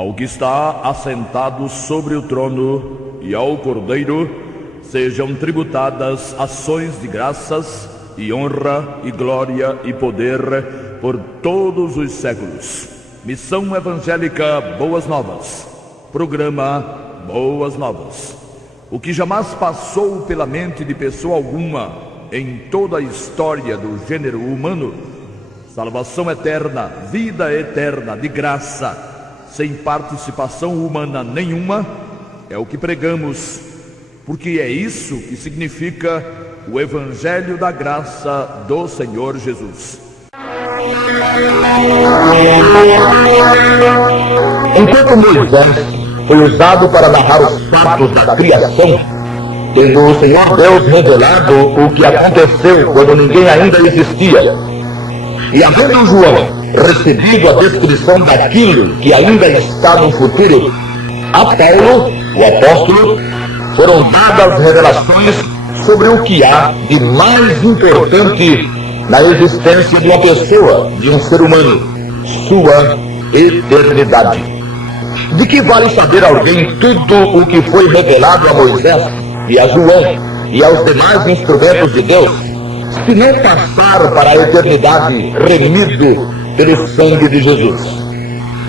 ao que está assentado sobre o trono e ao Cordeiro sejam tributadas ações de graças e honra e glória e poder por todos os séculos. Missão Evangélica Boas Novas. Programa Boas Novas. O que jamais passou pela mente de pessoa alguma em toda a história do gênero humano: salvação eterna, vida eterna de graça, sem participação humana nenhuma, é o que pregamos, porque é isso que significa o Evangelho da Graça do Senhor Jesus. Enquanto Moisés foi usado para narrar os fatos da criação, tendo o Senhor Deus revelado o que aconteceu quando ninguém ainda existia, e havendo João recebido a descrição daquilo que ainda está no futuro, a Paulo, o apóstolo, foram dadas revelações sobre o que há de mais importante na existência de uma pessoa, de um ser humano: sua eternidade. De que vale saber alguém tudo o que foi revelado a Moisés e a João e aos demais instrumentos de Deus, se não passar para a eternidade remido pelo sangue de Jesus?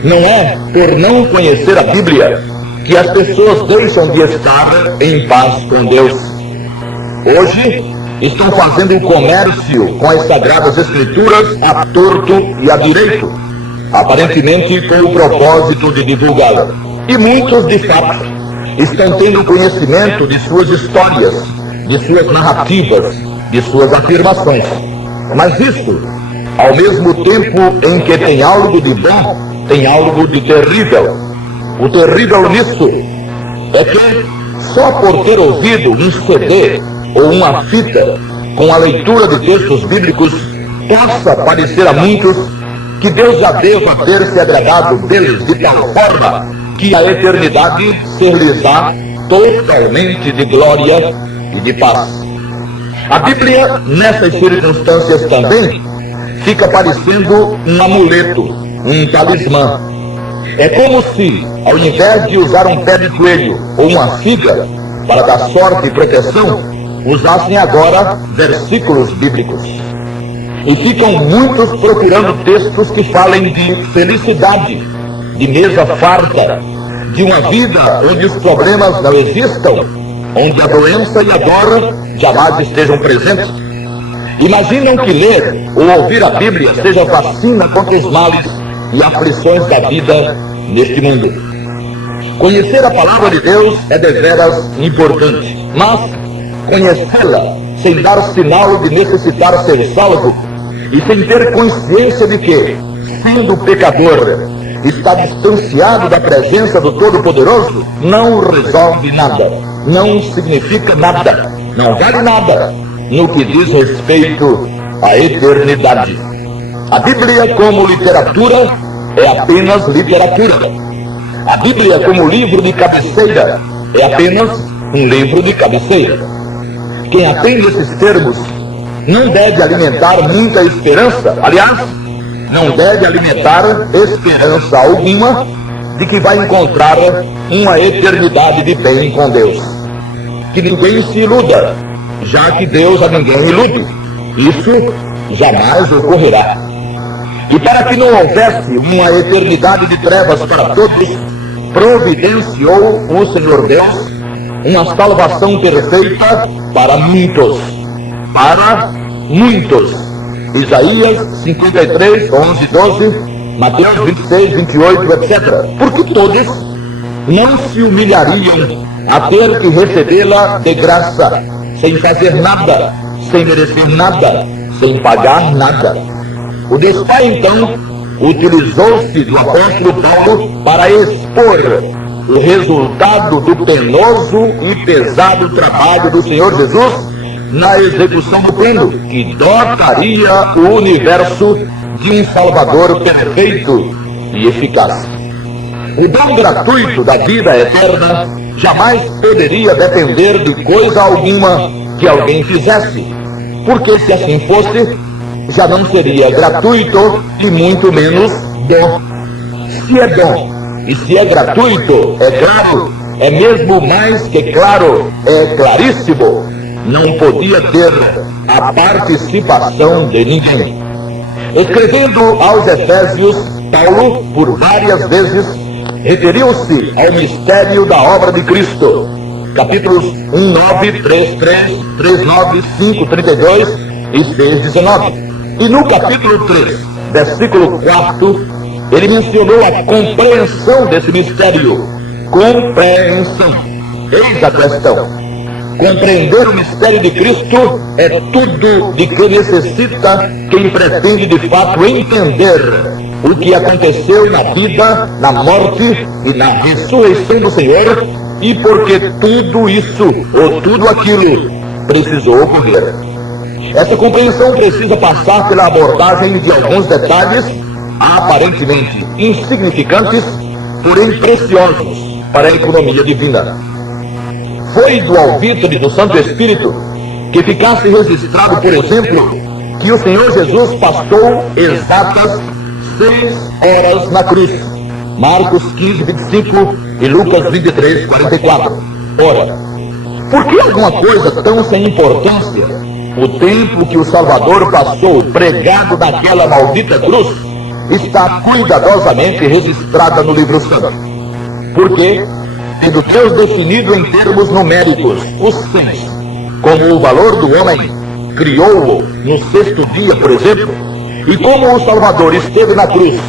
Não é por não conhecer a Bíblia que as pessoas deixam de estar em paz com Deus. Hoje estão fazendo comércio com as Sagradas Escrituras a torto e a direito, aparentemente com o propósito de divulgá-la. E muitos, de fato, estão tendo conhecimento de suas histórias, de suas narrativas, de suas afirmações. Mas isso, ao mesmo tempo em que tem algo de bom, tem algo de terrível. O terrível nisso é que só por ter ouvido um CD ou uma fita com a leitura de textos bíblicos possa parecer a muitos que Deus já deva ter se agradado deles de tal forma que a eternidade ser-lhes-á totalmente de glória e de paz. A Bíblia, nessas circunstâncias também, fica parecendo um amuleto, um talismã. É como se, ao invés de usar um pé de coelho ou uma figa para dar sorte e proteção, usassem agora versículos bíblicos. E ficam muitos procurando textos que falem de felicidade, de mesa farta, de uma vida onde os problemas não existam, onde a doença e a dor jamais estejam presentes. Imaginam que ler ou ouvir a Bíblia seja vacina contra os males e aflições da vida neste mundo. Conhecer a palavra de Deus é deveras importante, mas conhecê-la sem dar sinal de necessitar ser salvo e sem ter consciência de que, sendo pecador, está distanciado da presença do Todo-Poderoso, não resolve nada, não significa nada, não vale nada no que diz respeito à eternidade. A Bíblia como literatura é apenas literatura. A Bíblia como livro de cabeceira é apenas um livro de cabeceira. Quem atende esses termos não deve alimentar muita esperança, aliás, não deve alimentar esperança alguma de que vai encontrar uma eternidade de bem com Deus. Que ninguém se iluda, já que Deus a ninguém ilude. Isso jamais ocorrerá. E para que não houvesse uma eternidade de trevas para todos, providenciou o Senhor Deus uma salvação perfeita para muitos. Para muitos. Isaías 53, 11, 12, Mateus 26, 28, etc. Porque todos não se humilhariam a ter que recebê-la de graça, sem fazer nada, sem merecer nada, sem pagar nada. O Deus Pai, então, utilizou-se do apóstolo Paulo para expor o resultado do penoso e pesado trabalho do Senhor Jesus na execução do plano que dotaria o universo de um Salvador perfeito e eficaz. O dom gratuito da vida eterna jamais poderia depender de coisa alguma que alguém fizesse, porque se assim fosse, já não seria gratuito e muito menos dom. Se é dom, E se é gratuito, é claro, é mesmo mais que claro, é claríssimo. Não podia ter a participação de ninguém. Escrevendo aos Efésios, Paulo, por várias vezes, referiu-se ao mistério da obra de Cristo. Capítulos 1:9, 3:3, 3:9, 5:32 e 6:19. E no capítulo 3, versículo 4, ele mencionou a compreensão desse mistério. Compreensão. Eis a questão. Compreender o mistério de Cristo é tudo de que necessita quem pretende de fato entender o que aconteceu na vida, na morte e na ressurreição do Senhor, e porque tudo isso ou tudo aquilo precisou ocorrer. Essa compreensão precisa passar pela abordagem de alguns detalhes aparentemente insignificantes, porém preciosos para a economia divina. Foi do alvitre do Santo Espírito que ficasse registrado, por exemplo, que o Senhor Jesus passou exatas 6 horas na cruz. Marcos 15:25 e Lucas 23:44. Ora, por que alguma coisa tão sem importância o tempo que o Salvador passou pregado naquela maldita cruz está cuidadosamente registrada no livro santo? Porque, tendo Deus definido em termos numéricos os 100 como o valor do homem, criou-o no 6º dia, por exemplo, e como o Salvador esteve na cruz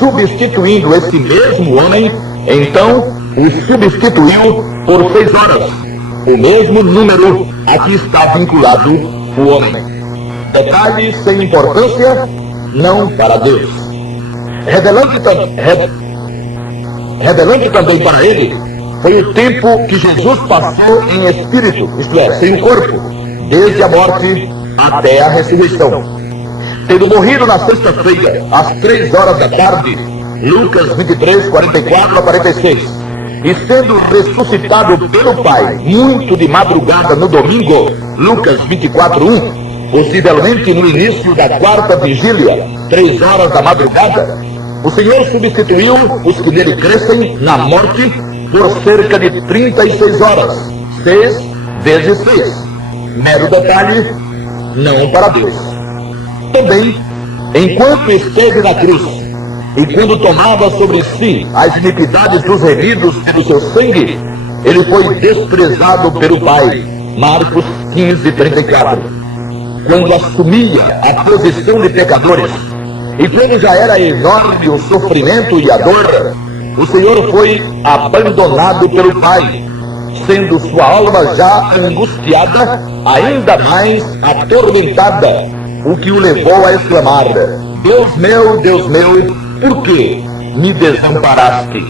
substituindo esse mesmo homem, então o substituiu por 6 horas, o mesmo número a que está vinculado o homem. Detalhe sem importância, não para Deus. Revelante também para ele foi o tempo que Jesus passou em espírito, isto é, sem o corpo, desde a morte até a ressurreição. Tendo morrido na sexta-feira, às 3 horas da tarde, Lucas 23:44-46, e sendo ressuscitado pelo Pai, muito de madrugada no domingo, Lucas 24:1, possivelmente no início da 4ª vigília, 3 horas da madrugada, o Senhor substituiu os que nele crescem na morte por cerca de 36 horas, 6 vezes 6. Mero detalhe, não para Deus. Também, enquanto esteve na cruz, e quando tomava sobre si as iniquidades dos remidos pelo seu sangue, ele foi desprezado pelo Pai. Marcos 15:34. Quando assumia a posição de pecadores, e quando já era enorme o sofrimento e a dor, o Senhor foi abandonado pelo Pai, sendo sua alma já angustiada, ainda mais atormentada, o que o levou a exclamar: Deus meu, por que me desamparaste?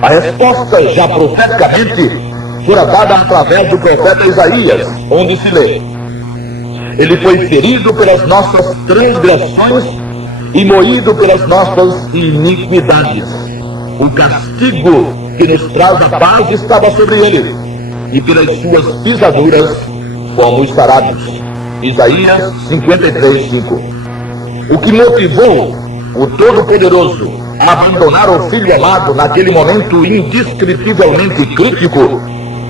A resposta já profeticamente fora dada através do profeta Isaías, onde se lê: Ele foi ferido pelas nossas transgressões e moído pelas nossas iniquidades. O castigo que nos traz a paz estava sobre ele, e pelas suas pisaduras fomos sarados. Isaías 53:5. O que motivou o Todo-Poderoso a abandonar o Filho amado naquele momento indescritivelmente crítico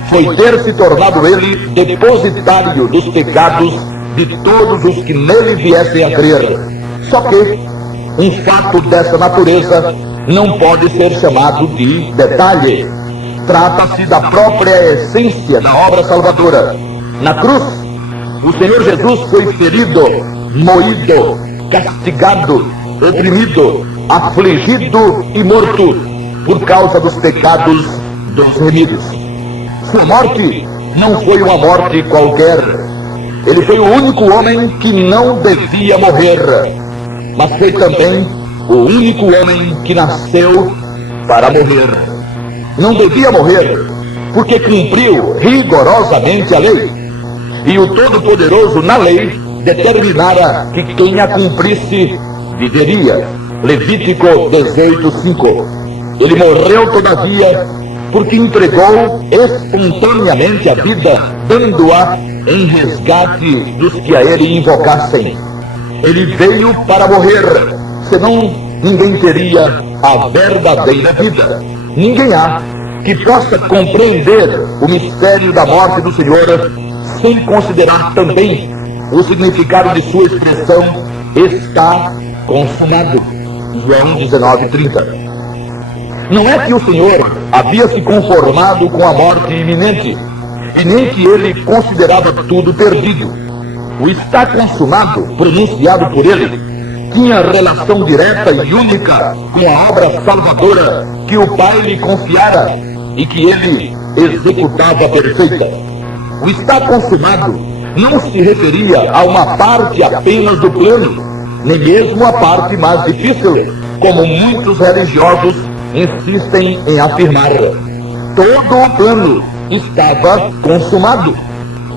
foi ter se tornado ele depositário dos pecados de todos os que nele viessem a crer. Só que um fato dessa natureza não pode ser chamado de detalhe. Trata-se da própria essência da obra salvadora. Na cruz, o Senhor Jesus foi ferido, moído, castigado, oprimido, afligido e morto por causa dos pecados dos remidos. Sua morte não foi uma morte qualquer. Ele foi o único homem que não devia morrer, mas foi também o único homem que nasceu para morrer. Não devia morrer porque cumpriu rigorosamente a lei, e o Todo-Poderoso na lei determinara que quem a cumprisse viveria. Levítico 18:5. Ele morreu todavia porque entregou espontaneamente a vida, dando-a em resgate dos que a ele invocassem. Ele veio para morrer, senão ninguém teria a verdadeira vida. Ninguém há que possa compreender o mistério da morte do Senhor sem considerar também o significado de sua expressão está consumado. João 19:30. Não é que o Senhor havia se conformado com a morte iminente, e nem que ele considerava tudo perdido. O está consumado, pronunciado por ele, tinha relação direta e única com a obra salvadora que o Pai lhe confiara e que ele executava perfeita. O está consumado não se referia a uma parte apenas do plano, nem mesmo a parte mais difícil, como muitos religiosos insistem em afirmar. Todo o plano estava consumado.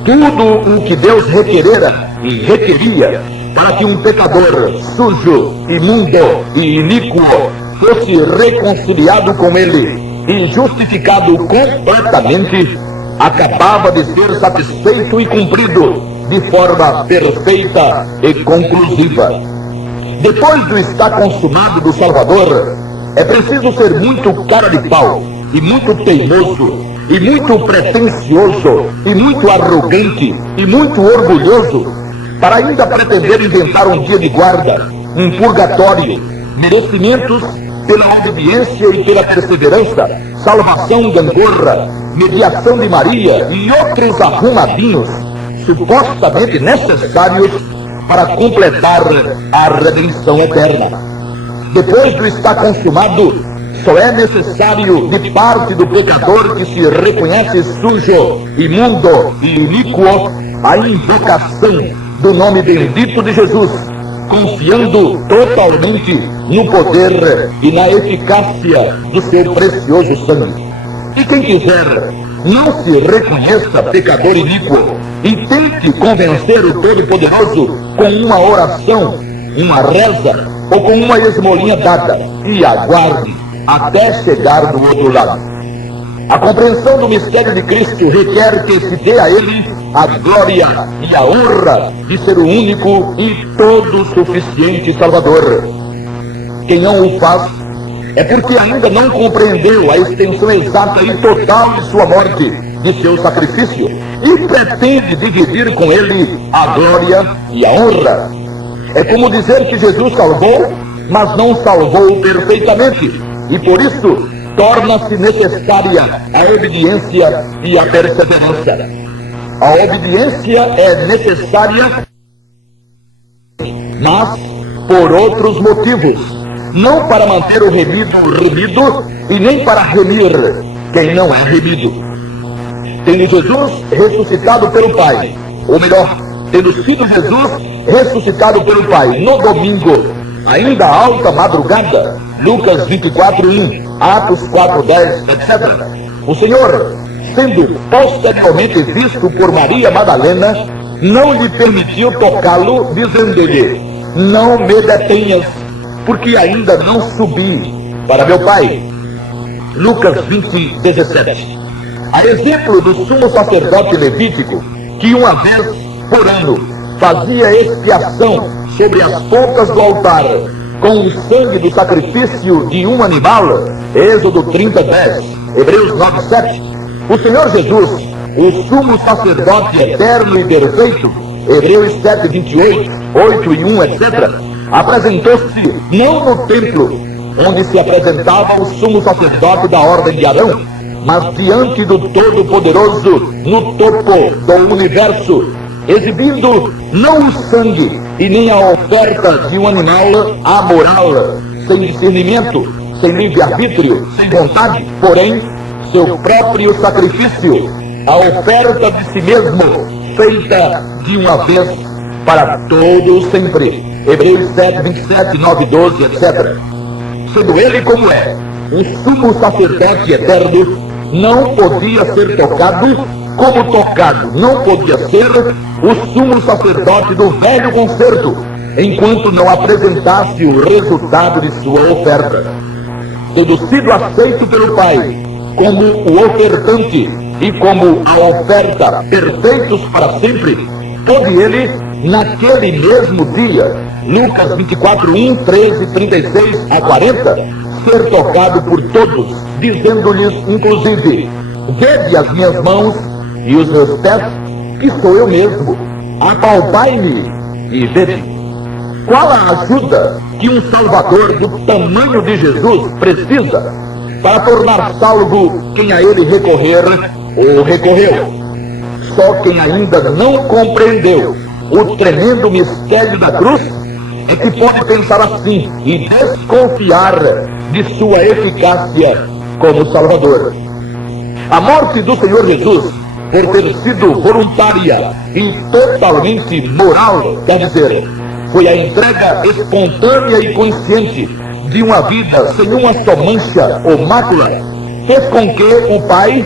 Tudo o que Deus requerera e requeria para que um pecador sujo, imundo e iníquo fosse reconciliado com ele e justificado completamente, acabava de ser satisfeito e cumprido de forma perfeita e conclusiva. Depois do estar consumado do Salvador, é preciso ser muito cara de pau, e muito teimoso, e muito pretensioso, e muito arrogante, e muito orgulhoso, para ainda pretender inventar um dia de guarda, um purgatório, merecimentos pela obediência e pela perseverança, salvação gangorra, mediação de Maria e outros arrumadinhos, supostamente necessários para completar a redenção eterna. Depois do estar consumado, só é necessário de parte do pecador que se reconhece sujo, imundo e iníquo a invocação do nome bendito de Jesus, confiando totalmente no poder e na eficácia do seu precioso sangue. E quem quiser não se reconheça pecador iníquo e tente convencer o Todo-Poderoso com uma oração, uma reza ou com uma esmolinha dada, e aguarde até chegar do outro lado. A compreensão do mistério de Cristo requer que se dê a Ele a glória e a honra de ser o único e todo suficiente Salvador. Quem não o faz é porque ainda não compreendeu a extensão exata e total de sua morte, de seu sacrifício, e pretende dividir com ele a glória e a honra. É como dizer que Jesus salvou, mas não salvou perfeitamente, e por isso torna-se necessária a obediência e a perseverança. A obediência é necessária, mas por outros motivos, não para manter o remido remido e nem para remir quem não é remido. Tendo Jesus ressuscitado pelo Pai, ou melhor, tendo sido Jesus ressuscitado pelo Pai no domingo, ainda alta madrugada, Lucas 24:1, Atos 4:10, etc. O Senhor, sendo posteriormente visto por Maria Madalena, não lhe permitiu tocá-lo, dizendo-lhe: não me detenhas, porque ainda não subi para meu Pai. Lucas 20:17. A exemplo do sumo sacerdote levítico, que uma vez por ano fazia expiação sobre as pontas do altar com o sangue do sacrifício de um animal, Êxodo 30:10, Hebreus 9:7, o Senhor Jesus, o sumo sacerdote eterno e perfeito, Hebreus 7:28, 8:1, etc., apresentou-se não no templo, onde se apresentava o sumo sacerdote da ordem de Arão, mas diante do Todo-Poderoso, no topo do universo, exibindo não o sangue e nem a oferta de um animal amoral, sem discernimento, sem livre-arbítrio, sem vontade, porém, seu próprio sacrifício, a oferta de si mesmo, feita de uma vez para todo sempre. Hebreus 7:27, 9:12, etc. Sendo ele como é, um sumo sacerdote eterno, não podia ser tocado, como tocado não podia ser o sumo sacerdote do velho concerto, enquanto não apresentasse o resultado de sua oferta. Tendo sido aceito pelo Pai como o ofertante e como a oferta perfeitos para sempre, pôde ele, naquele mesmo dia, Lucas 24:1, 13, 36 a 40, ser tocado por todos, dizendo-lhes inclusive: vede as minhas mãos e os meus pés, que sou eu mesmo. Apalpai-me e vede. Qual a ajuda que um Salvador do tamanho de Jesus precisa para tornar salvo quem a ele recorrer ou recorreu? Só quem ainda não compreendeu o tremendo mistério da cruz é que pode pensar assim e desconfiar de sua eficácia como Salvador. A morte do Senhor Jesus, por ter sido voluntária e totalmente moral, quer dizer, foi a entrega espontânea e consciente de uma vida sem uma só mancha ou mácula, fez com que o Pai,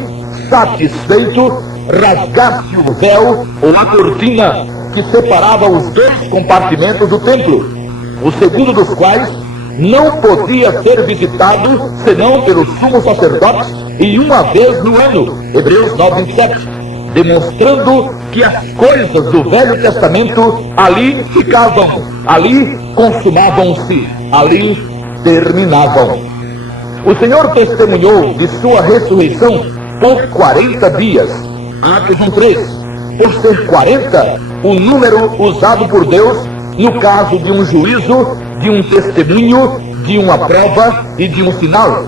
satisfeito, rasgasse o véu ou a cortina que separava os dois compartimentos do templo, o segundo dos quais não podia ser visitado senão pelos sumos sacerdotes e uma vez no ano, Hebreus 9:27, demonstrando que as coisas do Velho Testamento ali ficavam, ali consumavam-se, ali terminavam. O Senhor testemunhou de sua ressurreição por 40 dias, Atos 1:3, por ser 40 o número usado por Deus no caso de um juízo, de um testemunho, de uma prova e de um sinal.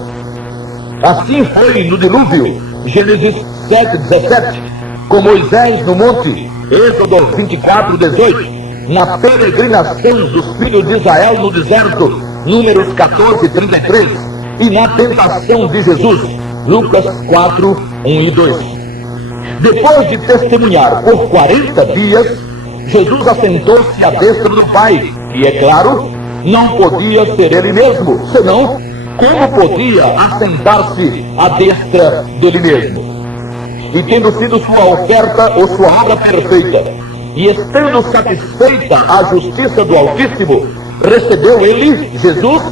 Assim foi no dilúvio, Gênesis 7:17, com Moisés no monte, Êxodo 24:18, na peregrinação dos filhos de Israel no deserto, Números 14:33, e na tentação de Jesus, Lucas 4:1 e 2. Depois de testemunhar por 40 dias, Jesus assentou-se à destra do Pai, e é claro, não podia ser ele mesmo, senão, como podia assentar-se à destra dele mesmo? E tendo sido sua oferta ou sua obra perfeita, e estando satisfeita a justiça do Altíssimo, recebeu ele, Jesus,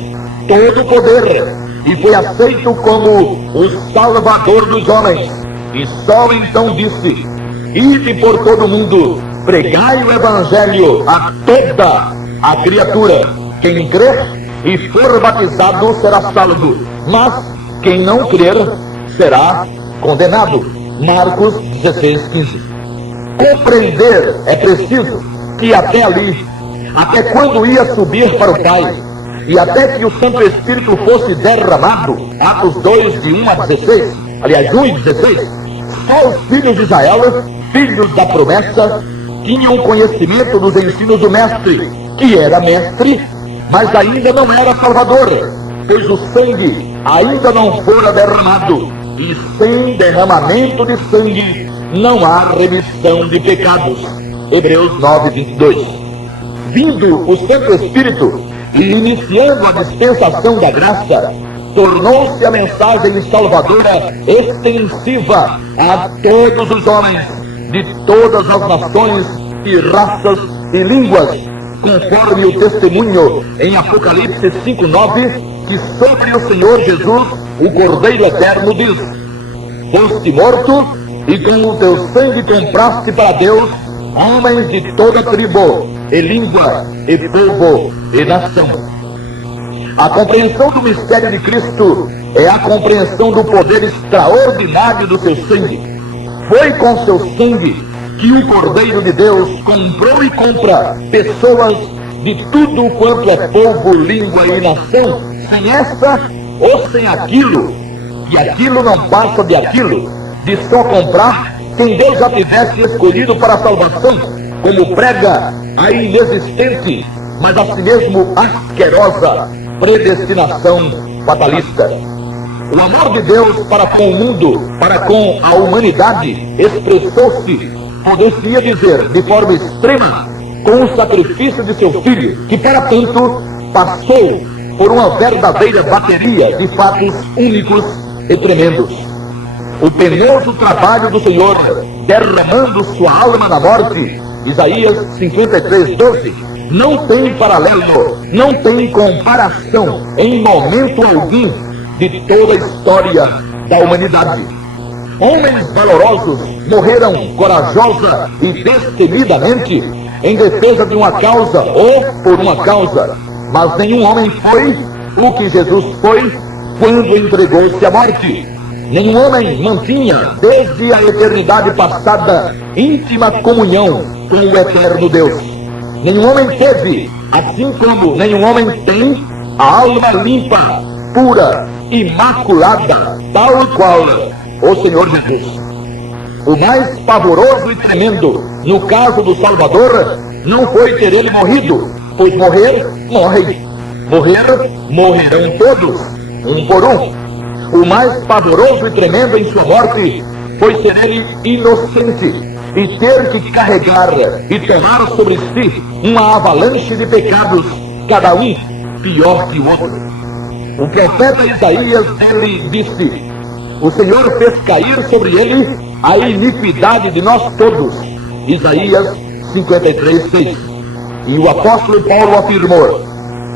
todo o poder, e foi aceito como o Salvador dos homens. E só então disse: ide por todo o mundo, pregai o Evangelho a toda a criatura. Quem crer e for batizado será salvo, mas quem não crer será condenado. Marcos 16:15. Compreender é preciso que até ali, até quando ia subir para o Pai, e até que o Santo Espírito fosse derramado, Atos 2, de 1 a 16, aliás, 1 e 16, só os filhos de Israel, filhos da promessa, tinham conhecimento dos ensinos do Mestre, que era Mestre, mas ainda não era Salvador, pois o sangue ainda não fora derramado, e sem derramamento de sangue não há remissão de pecados. Hebreus 9:22. Vindo o Santo Espírito e iniciando a dispensação da graça, tornou-se a mensagem salvadora extensiva a todos os homens, de todas as nações e raças e línguas, conforme o testemunho em Apocalipse 5:9, que sobre o Senhor Jesus, o Cordeiro Eterno, diz: foste morto, e com o teu sangue compraste para Deus homens de toda tribo, e língua, e povo, e nação. A compreensão do mistério de Cristo é a compreensão do poder extraordinário do seu sangue. Foi com seu sangue que o Cordeiro de Deus comprou e compra pessoas de tudo quanto é povo, língua e nação, sem esta ou sem aquilo, e aquilo não passa de aquilo, de só comprar quem Deus já tivesse escolhido para a salvação, como prega a inexistente, mas a si mesmo asquerosa predestinação fatalista. O amor de Deus para com o mundo, para com a humanidade, expressou-se, poder-se dizer, de forma extrema, com o sacrifício de seu Filho, que para tanto passou por uma verdadeira bateria de fatos únicos e tremendos. O penoso trabalho do Senhor, derramando sua alma na morte, Isaías 53:12, não tem paralelo, não tem comparação em momento algum de toda a história da humanidade. Homens valorosos morreram corajosa e destemidamente em defesa de uma causa ou por uma causa, mas nenhum homem foi o que Jesus foi quando entregou-se à morte. Nenhum homem mantinha, desde a eternidade passada, íntima comunhão com o eterno Deus. Nenhum homem teve, assim como nenhum homem tem, a alma limpa, pura, imaculada, tal qual o Senhor Jesus. O mais pavoroso e tremendo, no caso do Salvador, não foi ter ele morrido, pois morrer, morrem. Morrer, morrerão todos, um por um. O mais pavoroso e tremendo em sua morte foi ser ele inocente e ter que carregar e tomar sobre si uma avalanche de pecados, cada um pior que o outro. O profeta Isaías, ele disse: o Senhor fez cair sobre ele a iniquidade de nós todos. Isaías 53:6. E o apóstolo Paulo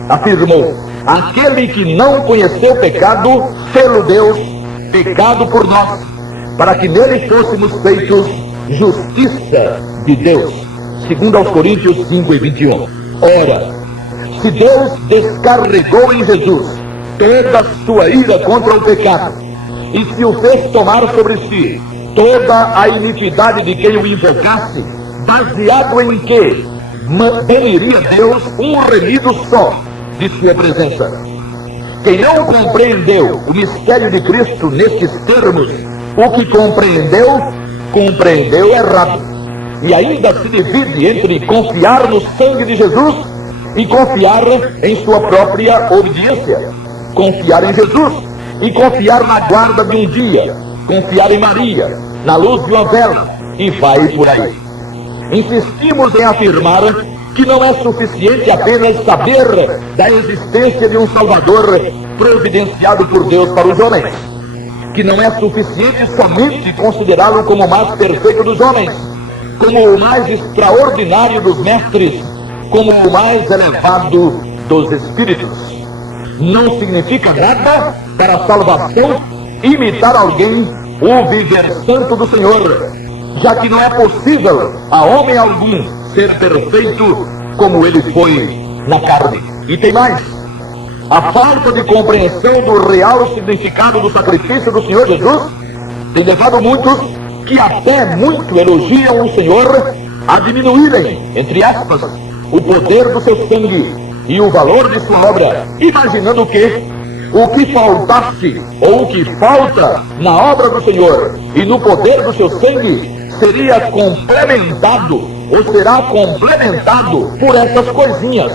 afirmou: aquele que não conheceu pecado, fê-lo Deus pecado por nós, para que nele fôssemos feitos justiça de Deus. 2 Coríntios 5:21. Ora, se Deus descarregou em Jesus toda a sua ira contra o pecado, e se o fez tomar sobre si toda a iniquidade de quem o invocasse, baseado em que baniria Deus um remido só de sua presença. Quem não compreendeu o mistério de Cristo nestes termos, o que compreendeu errado, e ainda se divide entre confiar no sangue de Jesus e confiar em sua própria obediência. Confiar em Jesus e confiar na guarda de um dia, confiar em Maria, na luz de uma vela, e vai por aí. Insistimos em afirmar que não é suficiente apenas saber da existência de um Salvador providenciado por Deus para os homens, que não é suficiente somente considerá-lo como o mais perfeito dos homens, como o mais extraordinário dos mestres, como o mais elevado dos espíritos. Não significa nada para a salvação imitar alguém o viver santo do Senhor, já que não é possível a homem algum ser perfeito como ele foi na carne. E tem mais: a falta de compreensão do real significado do sacrifício do Senhor Jesus tem levado muitos que até muito elogiam o Senhor a diminuírem, entre aspas, o poder do seu sangue e o valor de sua obra, imaginando que o que faltasse ou o que falta na obra do Senhor e no poder do seu sangue seria complementado ou será complementado por essas coisinhas,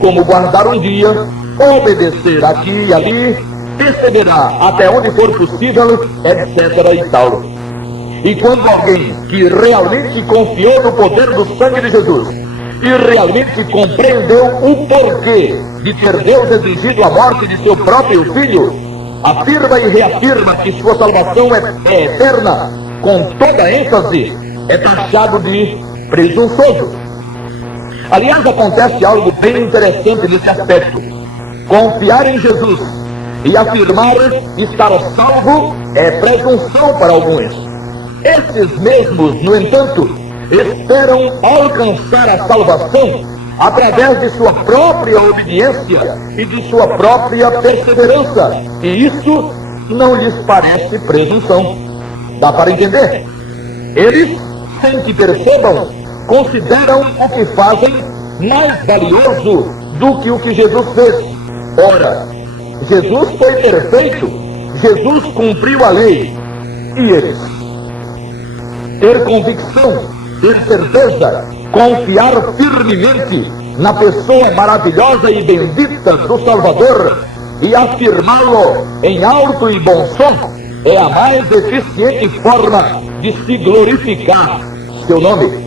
como guardar um dia, obedecer aqui e ali, perceberá até onde for possível, etc. e tal. E quando alguém que realmente confiou no poder do sangue de Jesus e realmente compreendeu o porquê de ter Deus exigido a morte de seu próprio filho, afirma e reafirma que sua salvação é eterna, com toda ênfase, é taxado de presunçoso. Aliás, acontece algo bem interessante nesse aspecto. Confiar em Jesus e afirmar estar salvo é presunção para alguns. Esses mesmos, no entanto, esperam alcançar a salvação através de sua própria obediência e de sua própria perseverança, e isso não lhes parece presunção. Dá para entender? Eles, sem que percebam, consideram o que fazem mais valioso do que o que Jesus fez. Ora, Jesus foi perfeito, Jesus cumpriu a lei, e eles? Ter convicção, ter certeza, confiar firmemente na pessoa maravilhosa e bendita do Salvador e afirmá-lo em alto e bom som é a mais eficiente forma de se glorificar seu nome.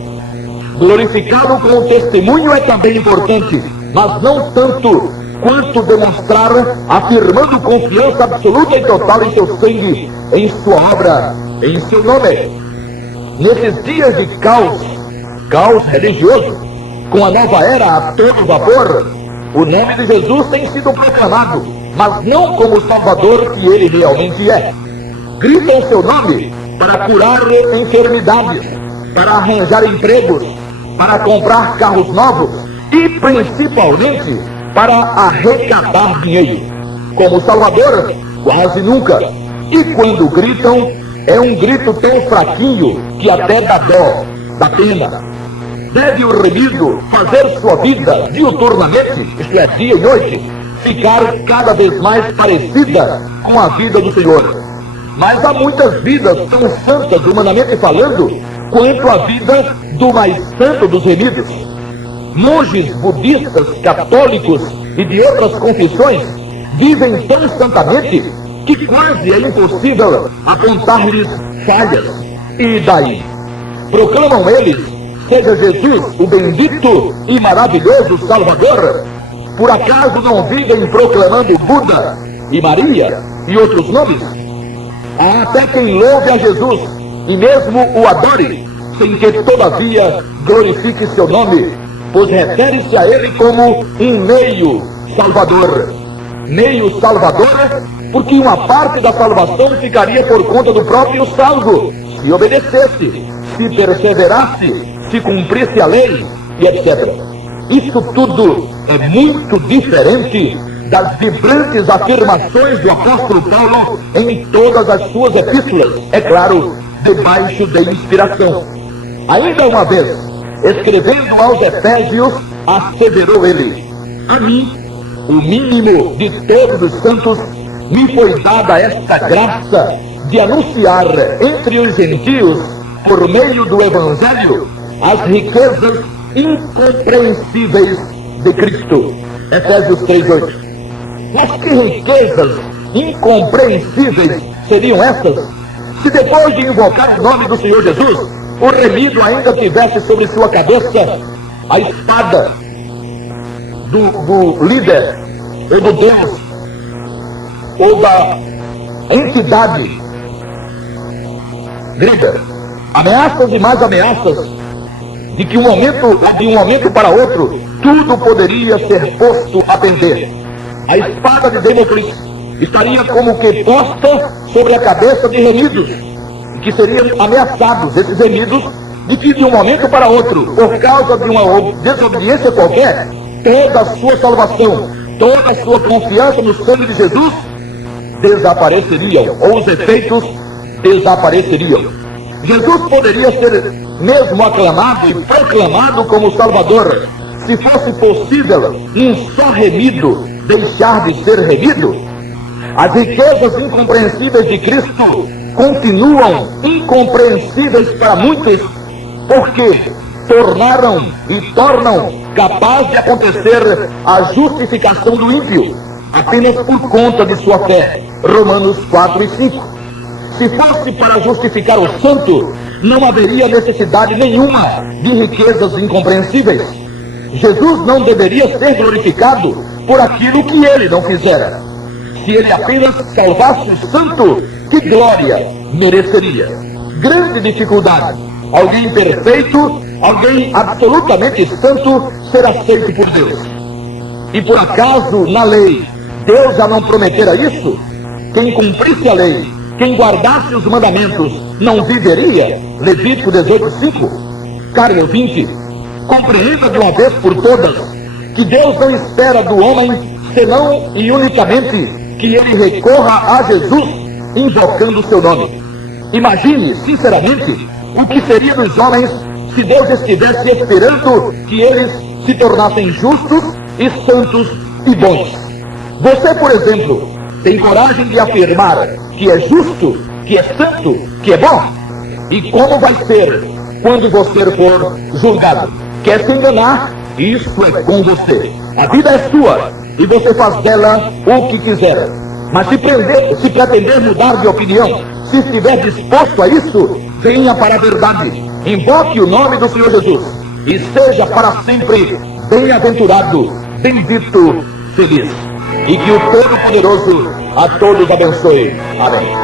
Glorificá-lo com o testemunho é também importante, mas não tanto quanto demonstrar afirmando confiança absoluta e total em seu sangue, em sua obra, em seu nome. Nesses dias de caos religioso, com a nova era a todo vapor, o nome de Jesus tem sido proclamado, mas não como o Salvador que ele realmente é. Gritam seu nome para curar enfermidades, para arranjar empregos, para comprar carros novos e principalmente para arrecadar dinheiro. Como Salvador, Quase nunca. E quando gritam, é um grito tão fraquinho que até dá dó, dá pena. Deve o remido fazer sua vida diuturnamente, isto é, dia e noite, ficar cada vez mais parecida com a vida do Senhor. Mas há muitas vidas tão santas, humanamente falando, quanto a vida do mais santo dos remidos. Monges budistas, católicos e de outras confissões vivem tão santamente que quase é impossível apontar-lhes falhas. E daí? Proclamam eles, seja Jesus o bendito e maravilhoso Salvador? Por acaso não vivem proclamando Buda e Maria e outros nomes? Há até quem louve a Jesus e mesmo o adore, sem que todavia glorifique seu nome, pois refere-se a ele como um meio salvador. Meio salvador, porque uma parte da salvação ficaria por conta do próprio salvo, se obedecesse, se perseverasse, se cumprisse a lei e etc. Isso tudo é muito diferente das vibrantes afirmações do apóstolo Paulo em todas as suas epístolas, é claro, debaixo de inspiração. Ainda uma vez, escrevendo aos Efésios, asseverou ele: a mim, o mínimo de todos os santos, me foi dada esta graça de anunciar entre os gentios, por meio do Evangelho, as riquezas incompreensíveis de Cristo. Efésios 3:8. Mas que riquezas incompreensíveis seriam essas, se depois de invocar o nome do Senhor Jesus, o remido ainda tivesse sobre sua cabeça a espada do líder, ou do Deus, ou da entidade grega? Ameaças e mais ameaças de que de um momento para outro, tudo poderia ser posto a perder. A espada de Damocles estaria como que posta sobre a cabeça de remidos, que seriam ameaçados, esses remidos, de que de um momento para outro, por causa de uma desobediência qualquer, toda a sua salvação, toda a sua confiança no sangue de Jesus desapareceriam, ou os efeitos desapareceriam. Jesus poderia ser mesmo aclamado e proclamado como Salvador, se fosse possível um só remido deixar de ser remido. As riquezas incompreensíveis de Cristo continuam incompreensíveis para muitos, porque tornaram e tornam capaz de acontecer a justificação do ímpio apenas por conta de sua fé. Romanos 4 e 5. Se fosse para justificar o santo, não haveria necessidade nenhuma de riquezas incompreensíveis. Jesus não deveria ser glorificado por aquilo que ele não fizera. Se ele apenas salvasse o santo, que glória mereceria? Grande dificuldade. Alguém perfeito, alguém absolutamente santo, ser aceito por Deus. E por acaso, na lei, Deus já não prometera isso? Quem cumprisse a lei, quem guardasse os mandamentos, não viveria? Levítico 18:5. Caro ouvinte, compreenda de uma vez por todas que Deus não espera do homem senão e unicamente que ele recorra a Jesus invocando o seu nome. Imagine, sinceramente, o que seria dos homens se Deus estivesse esperando que eles se tornassem justos e santos e bons. Você, por exemplo, tem coragem de afirmar que é justo, que é santo, que é bom? E como vai ser quando você for julgado? Quer se enganar? Isso é com você. A vida é sua e você faz dela o que quiser. Mas se pretender mudar de opinião, se estiver disposto a isso, venha para a verdade. Invoque o nome do Senhor Jesus e seja para sempre bem-aventurado, bendito, feliz. E que o Todo-Poderoso a todos abençoe. Amém.